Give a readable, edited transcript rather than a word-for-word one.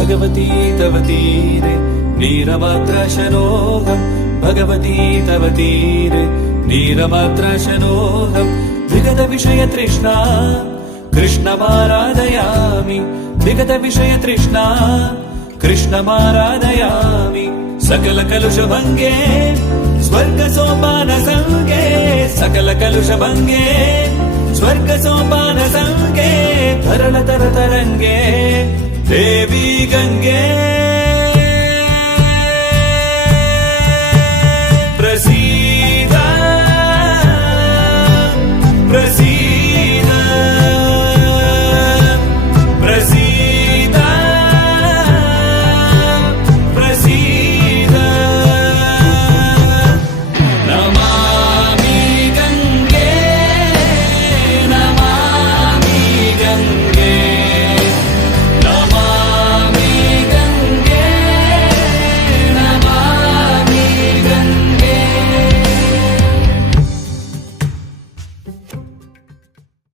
भगवती तव तीरे नीरमात्रशनोऽहम् भगवती तव तीरे नीरमात्रशनोऽहम् विगतविषयतृष्णा कृष्णमाराधयामि विगतविषयतृष्णा कृष्णमाराधयामि सकलकलुषभङ्गे स्वर्गसोपानसङ्गे सकलकलुषभङ्गे स्वर्गसोपानसङ्गे तरलतरतरङ्गे देवी गङ्गे